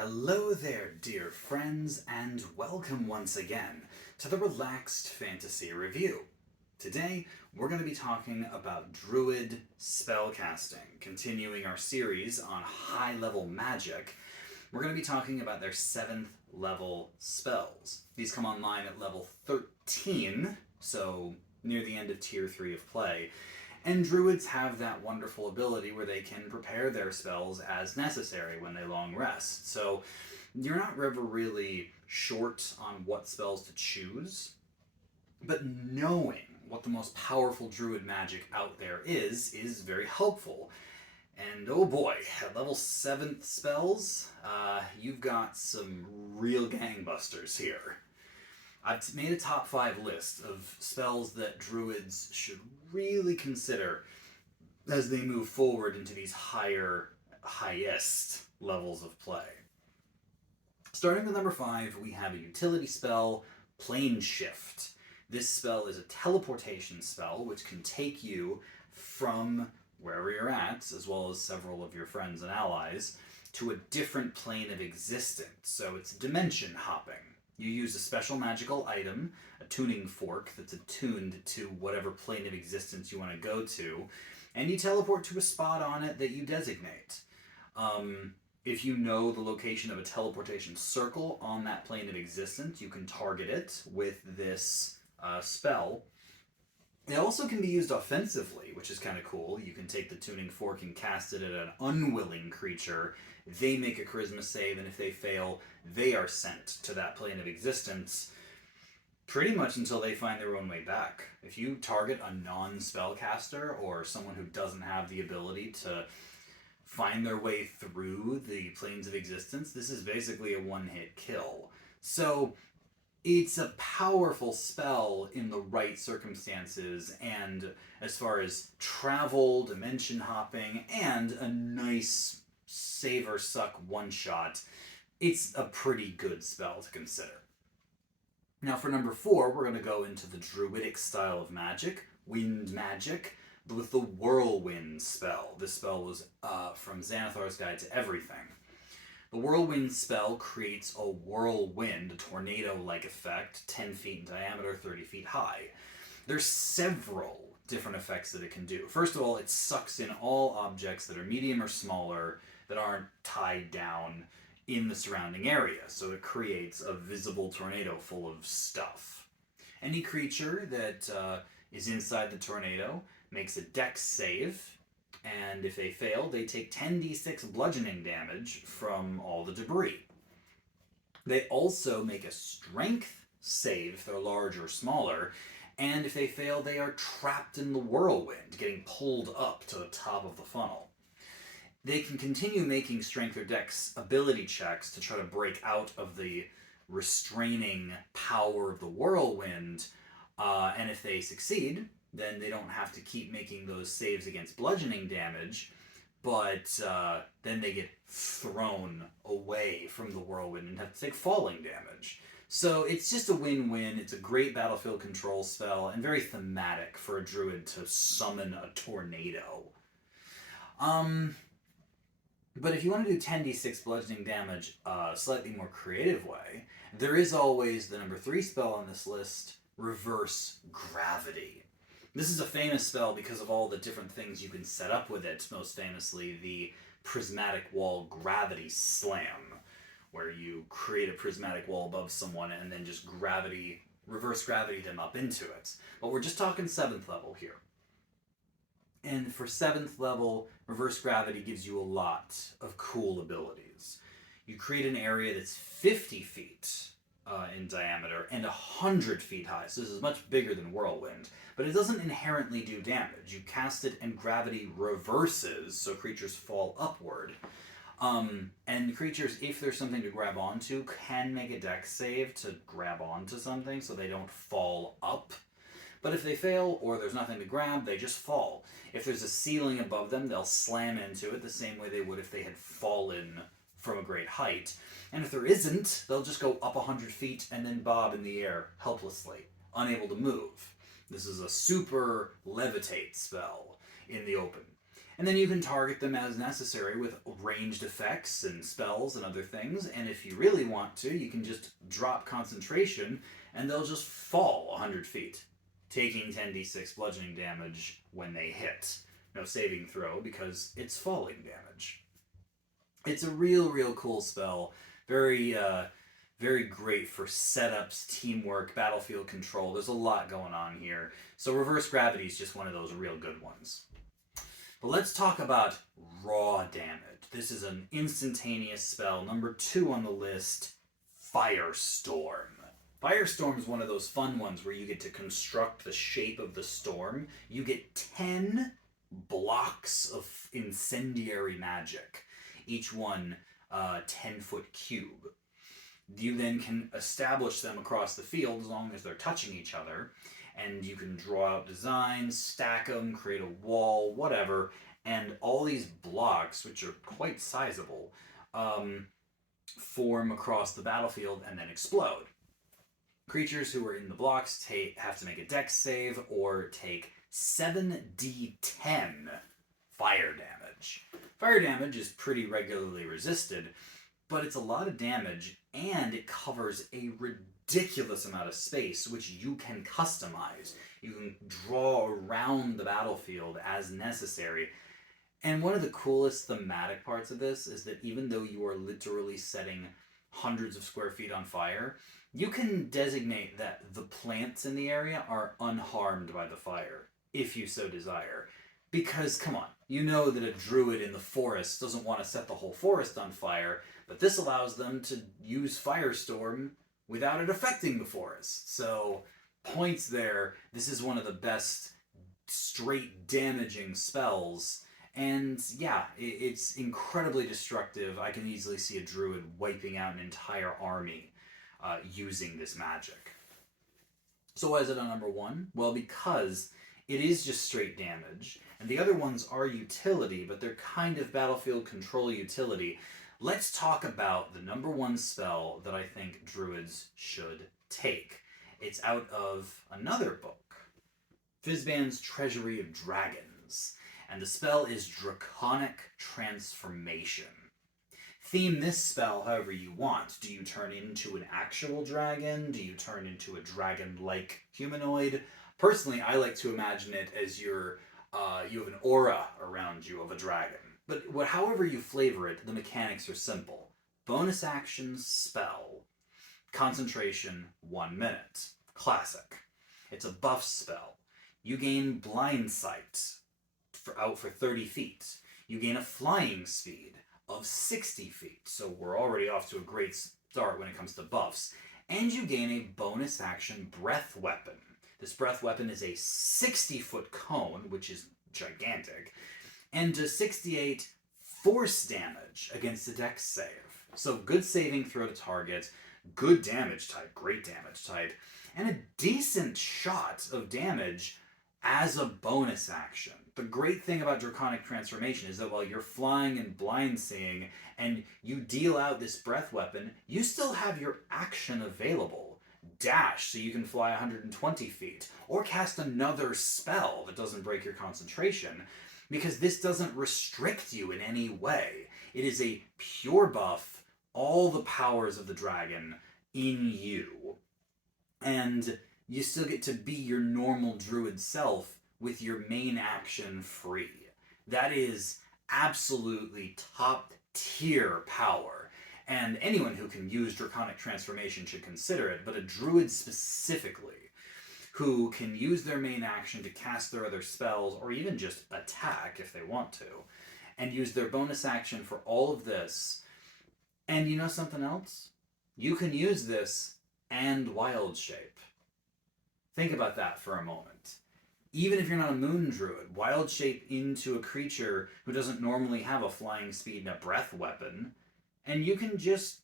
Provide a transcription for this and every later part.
Hello there, dear friends, and welcome once again to the Relaxed Fantasy Review. Today, we're going to be talking about Druid spellcasting, continuing our series on high-level magic. We're going to be talking about their 7th level spells. These come online at level 13, so near the end of Tier 3 of play. And Druids have that wonderful ability where they can prepare their spells as necessary when they long rest. So you're not ever really short on what spells to choose, but knowing what the most powerful Druid magic out there is very helpful. And oh boy, at level 7th spells, you've got some real gangbusters here. I've made a top 5 list of spells that Druids should really consider as they move forward into these highest levels of play. Starting with number 5, we have a utility spell, Plane Shift. This spell is a teleportation spell which can take you from wherever you're at, as well as several of your friends and allies, to a different plane of existence. So it's dimension hopping. You use a special magical item, a tuning fork that's attuned to whatever plane of existence you want to go to, and you teleport to a spot on it that you designate. If you know the location of a teleportation circle on that plane of existence, you can target it with this spell. It also can be used offensively, which is kind of cool. You can take the tuning fork and cast it at an unwilling creature. They make a charisma save, and if they fail, they are sent to that plane of existence pretty much until they find their own way back. If you target a non-spellcaster or someone who doesn't have the ability to find their way through the planes of existence, this is basically a one-hit kill. So it's a powerful spell in the right circumstances, and as far as travel, dimension hopping, and a nice save or suck one-shot, it's a pretty good spell to consider. Now for number 4, we're going to go into the Druidic style of magic, wind magic, with the Whirlwind spell. This spell was from Xanathar's Guide to Everything. The Whirlwind spell creates a whirlwind, a tornado-like effect, 10 feet in diameter, 30 feet high. There's several different effects that it can do. First of all, it sucks in all objects that are medium or smaller that aren't tied down in the surrounding area, so it creates a visible tornado full of stuff. Any creature that is inside the tornado makes a dex save, and if they fail, they take 10d6 bludgeoning damage from all the debris. They also make a strength save if they're large or smaller, and if they fail, they are trapped in the whirlwind, getting pulled up to the top of the funnel. They can continue making strength or dex ability checks to try to break out of the restraining power of the whirlwind, and if they succeed, then they don't have to keep making those saves against bludgeoning damage, but then they get thrown away from the whirlwind and have to take falling damage. So it's just a win-win. It's a great battlefield control spell, and very thematic for a druid to summon a tornado. But if you want to do 10d6 bludgeoning damage a slightly more creative way, there is always the number 3 spell on this list, Reverse Gravity. This is a famous spell because of all the different things you can set up with it, most famously the Prismatic Wall Gravity Slam, where you create a prismatic wall above someone and then just reverse gravity them up into it. But we're just talking 7th level here. And for 7th level, reverse gravity gives you a lot of cool abilities. You create an area that's 50 feet in diameter and 100 feet high, so this is much bigger than Whirlwind, but it doesn't inherently do damage. You cast it and gravity reverses, so creatures fall upward. And creatures, if there's something to grab onto, can make a dex save to grab onto something so they don't fall up. But if they fail, or there's nothing to grab, they just fall. If there's a ceiling above them, they'll slam into it the same way they would if they had fallen from a great height. And if there isn't, they'll just go up 100 feet and then bob in the air helplessly, unable to move. This is a super levitate spell in the open. And then you can target them as necessary with ranged effects and spells and other things. And if you really want to, you can just drop concentration and they'll just fall 100 feet, taking 10d6 bludgeoning damage when they hit. No saving throw because it's falling damage. It's a real cool spell. Very great for setups, teamwork, battlefield control. There's a lot going on here. So reverse gravity is just one of those real good ones. But let's talk about raw damage. This is an instantaneous spell. Number 2 on the list, Firestorm. Firestorm is one of those fun ones where you get to construct the shape of the storm. You get 10 blocks of incendiary magic, each one 10-foot cube. You then can establish them across the field as long as they're touching each other. And you can draw out designs, stack them, create a wall, whatever. And all these blocks, which are quite sizable, form across the battlefield and then explode. Creatures who are in the blocks have to make a dex save or take 7d10 fire damage. Fire damage is pretty regularly resisted, but it's a lot of damage and it covers a ridiculous amount of space, which you can customize. You can draw around the battlefield as necessary. And one of the coolest thematic parts of this is that even though you are literally setting hundreds of square feet on fire, you can designate that the plants in the area are unharmed by the fire, if you so desire. Because, come on, you know that a druid in the forest doesn't want to set the whole forest on fire, but this allows them to use Firestorm without it affecting the forest. So, points there. This is one of the best straight damaging spells. And yeah, it's incredibly destructive. I can easily see a druid wiping out an entire army using this magic. So why is it on number 1? Well, because it is just straight damage, and the other ones are utility, but they're kind of battlefield control utility. Let's talk about the number 1 spell that I think druids should take. It's out of another book, Fizban's Treasury of Dragons, and the spell is Draconic Transformation. Theme this spell however you want. Do you turn into an actual dragon? Do you turn into a dragon-like humanoid? Personally, I like to imagine it as you have an aura around you of a dragon. But however you flavor it, the mechanics are simple. Bonus action spell. Concentration 1 minute. Classic. It's a buff spell. You gain blind sight out for 30 feet. You gain a flying speed of 60 feet. So we're already off to a great start when it comes to buffs. And you gain a bonus action breath weapon. This breath weapon is a 60-foot cone, which is gigantic, and does 68 force damage against a dex save. So good saving throw to target, good damage type, great damage type, and a decent shot of damage as a bonus action. The great thing about Draconic Transformation is that while you're flying and blind seeing and you deal out this breath weapon, you still have your action available. Dash, so you can fly 120 feet, or cast another spell that doesn't break your concentration, because this doesn't restrict you in any way. It is a pure buff, all the powers of the dragon in you. And you still get to be your normal druid self with your main action free. That is absolutely top tier power. And anyone who can use Draconic Transformation should consider it, but a druid specifically, who can use their main action to cast their other spells, or even just attack if they want to, and use their bonus action for all of this. And you know something else? You can use this and Wild Shape. Think about that for a moment. Even if you're not a moon druid, Wild Shape into a creature who doesn't normally have a flying speed and a breath weapon, and you can just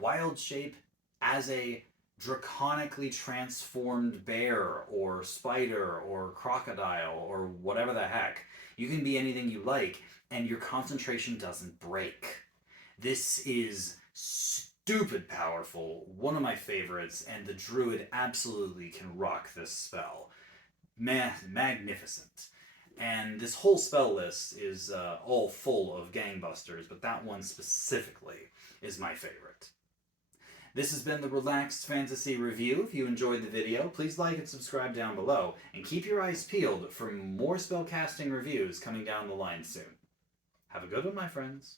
Wild Shape as a draconically transformed bear or spider or crocodile or whatever the heck. You can be anything you like, and your concentration doesn't break. This is stupid powerful, one of my favorites, and the druid absolutely can rock this spell. Magnificent. And this whole spell list is all full of gangbusters, but that one specifically is my favorite. This has been the Relaxed Fantasy Review. If you enjoyed the video, please like and subscribe down below, and keep your eyes peeled for more spellcasting reviews coming down the line soon. Have a good one, my friends.